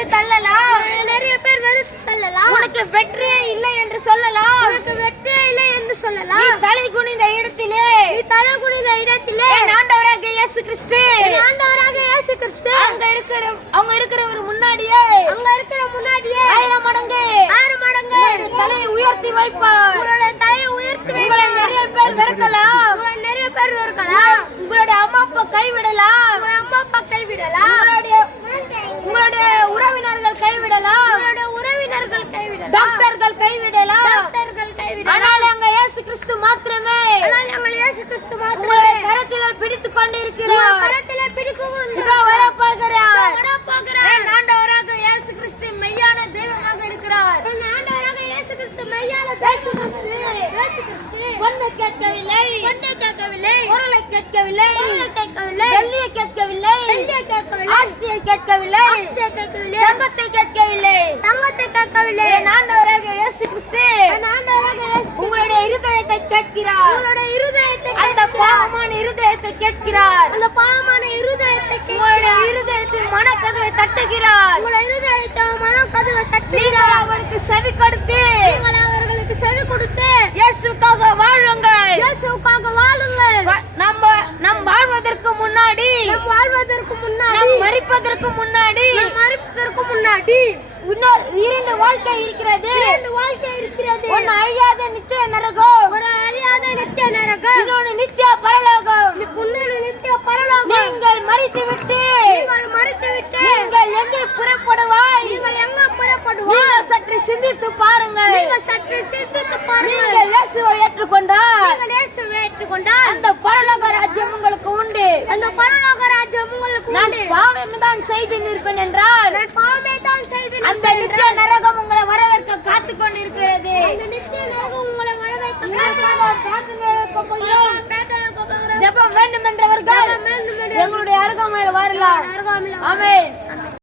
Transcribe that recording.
வெறுத்து தள்ளலாம். நிறைய பேர் வெறுத்து தள்ளலாம். உனக்கு வெற்றியே இல்லை என்று சொல்லலாம். உனக்கு வெற்றியே இல்லை என்று நீ சொல்லலாம் தலை குனிந்த இடத்திலே. நீ தலை குனிந்த இடத்திலே. ஆண்டவராக இயேசு கிறிஸ்து. ஆண்டவராக இயேசு கிறிஸ்து. அங்க இருக்கிற அவங்க இருக்கிறவர் முன்னாடியே. அங்க இருக்கிற முன்னாடியே. ஆயிரம் மடங்கு. ஆயிரம் மடங்கு. தலையை உயர்த்தி வைப்பார். உங்களுடைய தலையை உயர்த்தி உங்களை நிறைய பேர் வெறுக்கலாம். உங்களை நிறைய பேர் இருக்கலாம் உங்களுடைய அம்மா அப்பா கைவிடலாம். அம்மா அப்பா கைவிடலாம் உங்களுடைய உங்களுடைய உறவினர்கள் கைவிடலாம் உங்களுடைய உறவினர்கள் கைவிடலாம் டாக்டர்கள் கைவிடலாம் டாக்டர்கள் கைவிடலாம் ஆனால் அங்க இயேசு கிறிஸ்து மாத்திரமே ஆனால் எங்கள் இயேசு கிறிஸ்து உங்களை மாத்திரமே கரத்தில் பிடித்துக் உங்கள் கொண்டிருக்கிறார் கரத்திலே பிடிக்கும் இதோ வரப்போகிறார் வரப்போகிறார். என் ஆண்டவராக இயேசு கிறிஸ்து மெய்யான தெய்வமாக இருக்கிறார் என் ஆண்டவராக இயேசு கிறிஸ்து பொண்ணை கேட்கவில்லை. பொண்ணை கேட்கவில்லை. பொருளை கேட்கவில்லை. பொருளை கேட்கவில்லை. வெள்ளியை கேட்கவில்லை. வெள்ளியை கேட்கவில்லை. ஆஸ்தியை கேட்கவில்லை. ஆஸ்தியை கேட்கவில்லை. தங்கத்தை கேட்கவில்லை. தங்கத்தை கேட்கவில்லை. ஆண்டவராக இயேசு கிறிஸ்து. ஆண்டவராக உங்களுடைய இருதயத்தை கேட்கிறார். உங்களுடைய இருதயத்தை அந்த. பாவமான இருதயத்தை கேட்கிறார். அந்த பாவமான நம் வாழ்வதற்கு முன்னாடி மறிப்பதற்கு முன்னாடி மறிப்பதற்கு முன்னாடி இன்னொரு இரண்டு வாழ்க்கை இருக்கிறது. இரண்டு வாழ்க்கை இருக்கிறது. ஒன்னு அழியாத நித்திய நரகம். ஒரு அறியாத நித்திய நரகம். இன்னொன்னு நித்திய பரலோகம். முன்னொரு நித்திய பரலோகம். நீங்கள் மறித்து விட்டு நீங்கள் மறித்து விட்டு நீங்கள் எங்கே புறப்படுவாய்? நீங்கள் எங்க புறப்படுவார் நீங்கள் சற்று சிந்தித்து பாருங்கள். நீங்கள் சற்று சிந்தித்து பாருங்கள். நீங்கள் இயேசுவை ஏற்றுக்கொண்டால் நீங்கள் இயேசுவை ஏற்றுக்கொண்டால் அந்த பரலோக பாவம் தான் செய்து நிற்பேன் என்றால் நான் பாவமே தான் செய்து அந்த நித்திய நரகம் உங்களை வரவேற்க காத்து கொண்டிருக்கிறது அந்த நித்திய நரகம் உங்களை வரவேற்க ஜெபம் வேண்டும் என்றவர்கள் எங்களுடைய அருகாமையில் வரலாம் அருகாமையில் ஆமென்.